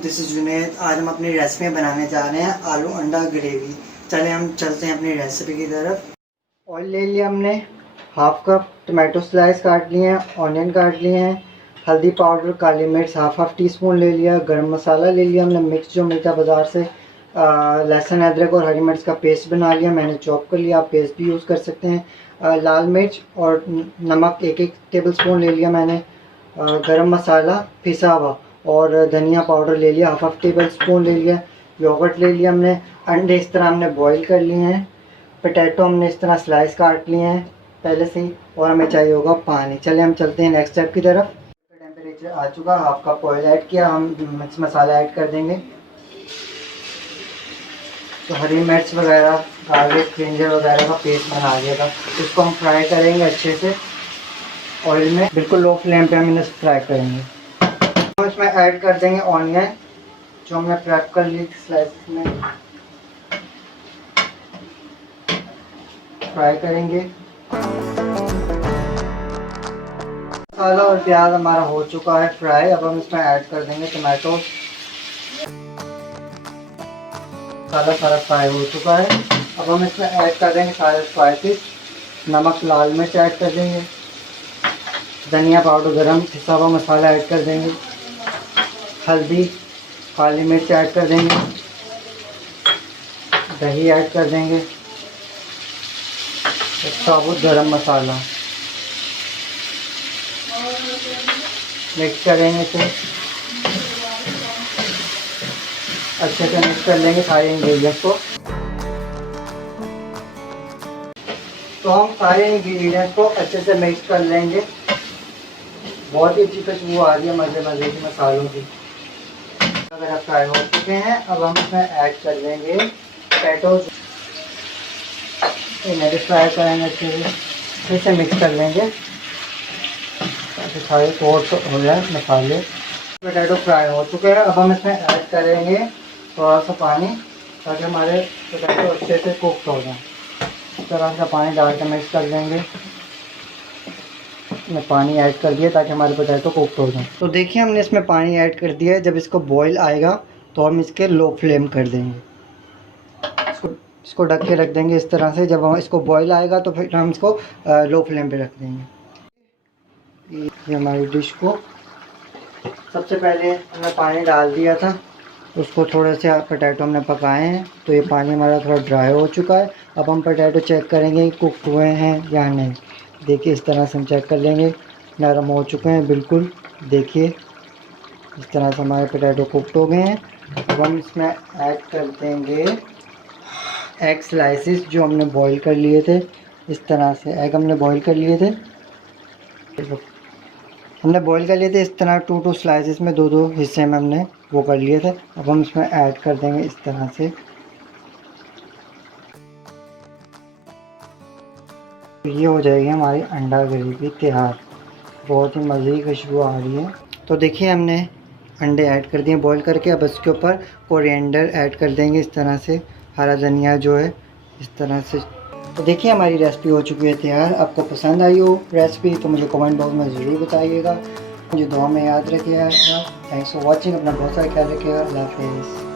This is Junaid. आज हम अपनी रेसिपी बनाने जा रहे हैं आलू अंडा ग्रेवी। चलें हम चलते हैं अपनी रेसिपी की तरफ। ऑयल ले लिया हमने, हाफ कप टमाटो स्लाइस काट लिए हैं, ऑनियन काट लिए हैं, हल्दी पाउडर, काली मिर्च हाफ टी स्पून ले लिया, गरम मसाला ले लिया हमने मिक्स जो मिलता है बाज़ार से, लहसुन अदरक और हरी मिर्च का पेस्ट बना लिया, मैंने चॉप कर लिया, आप पेस्ट भी यूज़ कर सकते हैं। लाल मिर्च और नमक एक टेबल स्पून ले लिया मैंने, गरम मसाला पिसा हुआ और धनिया पाउडर ले लिया, हाफ टेबल स्पून ले लिया, योगर्ट ले लिया हमने, अंडे इस तरह हमने बॉईल कर लिए हैं, पोटैटो हमने इस तरह स्लाइस काट लिए हैं पहले से ही, और हमें चाहिए होगा पानी। चलिए हम चलते हैं नेक्स्ट स्टेप की तरफ। टेम्परेचर आ चुका, हाफ कप ऑयल ऐड किया, हम मिर्च मसाला ऐड कर देंगे। तो हरी मिर्च वगैरह, गार्लिक, जिंजर वगैरह का पेस्ट बना लिया था, इसको हम फ्राई करेंगे अच्छे से ऑयल में, बिल्कुल लो फ्लेम पे हम इन्हें फ्राई करेंगे। हम इसमें ऐड कर देंगे ऑनियन जो हमने फ्राई कर ली स्लाइस में, फ्राई करेंगे। मसाला और प्याज हमारा हो चुका है फ्राई। अब हम इसमें ऐड कर देंगे टमाटो। मसाला सारा फ्राई हो चुका है। अब हम इसमें ऐड कर देंगे सारे स्पाइसेस, नमक, लाल मिर्च ऐड कर देंगे, धनिया पाउडर, गरम पिसा हुआ मसाला ऐड कर देंगे, हल्दी, काली मिर्च ऐड कर देंगे, दही ऐड कर देंगे, साबुत गरम मसाला मिक्स करेंगे। तो अच्छे से मिक्स कर लेंगे सारे इंग्रेडिएंट्स को। तो हम सारे इंग्रेडिएंट्स को अच्छे से मिक्स कर लेंगे। बहुत ही अच्छी खुशबू आ रही है मज़े मज़े की मसालों की। अगर आप फ्राई हो चुके हैं, अब हम इसमें ऐड कर देंगे पोटैटो, इन्हें भी फ्राई करेंगे अच्छे से, फिर से मिक्स कर लेंगे ताकि सारे कोट हो जाए मसाले। पोटैटो फ्राई हो चुके हैं। अब हम इसमें ऐड करेंगे थोड़ा सा पानी ताकि हमारे पोटैटो अच्छे से कुक हो जाए। इस तरह का पानी डाल के मिक्स कर लेंगे। मैं पानी ऐड कर दिया ताकि हमारे पोटैटो कुक हो जाए। तो देखिए हमने इसमें पानी ऐड कर दिया है। जब इसको बॉईल आएगा तो हम इसके लो फ्लेम कर देंगे, इसको ढक के रख देंगे इस तरह से। जब हम इसको बॉईल आएगा तो फिर हम इसको लो फ्लेम पे रख देंगे। ये हमारी डिश को सबसे पहले हमने पानी डाल दिया था, उसको थोड़े से पोटैटो हमने पकाए हैं, तो ये पानी हमारा थोड़ा ड्राई हो चुका है। अब हम पोटैटो चेक करेंगे कुक हुए हैं या नहीं। देखिए इस तरह से हम चेक कर लेंगे, नरम हो चुके हैं बिल्कुल। देखिए इस तरह से हमारे पोटैटो कुकड हो गए हैं। अब हम इसमें ऐड कर देंगे एग स्लाइसिस जो हमने बॉईल कर लिए थे। इस तरह से एग हमने बॉईल कर लिए थे, इस तरह 2 स्लाइसिस में 2 हिस्से में हमने वो कर लिए थे। अब हम इसमें ऐड कर देंगे इस तरह से। ये हो जाएगी हमारी अंडा ग्रेवी तैयार। बहुत ही मज़े की खुशबू आ रही है। तो देखिए हमने अंडे ऐड कर दिए बॉईल करके। अब इसके ऊपर कोरिएंडर ऐड कर देंगे इस तरह से, हरा धनिया जो है इस तरह से। तो देखिए हमारी रेसिपी हो चुकी है तैयार। आपको पसंद आई हो रेसिपी तो मुझे कमेंट बॉक्स में ज़रूर बताइएगा। मुझे दुआ में याद रखिएगा। Thanks for watching. अपना बहुत सारा ख्याल रखिएगा। अल्लाह हाफ़िज़।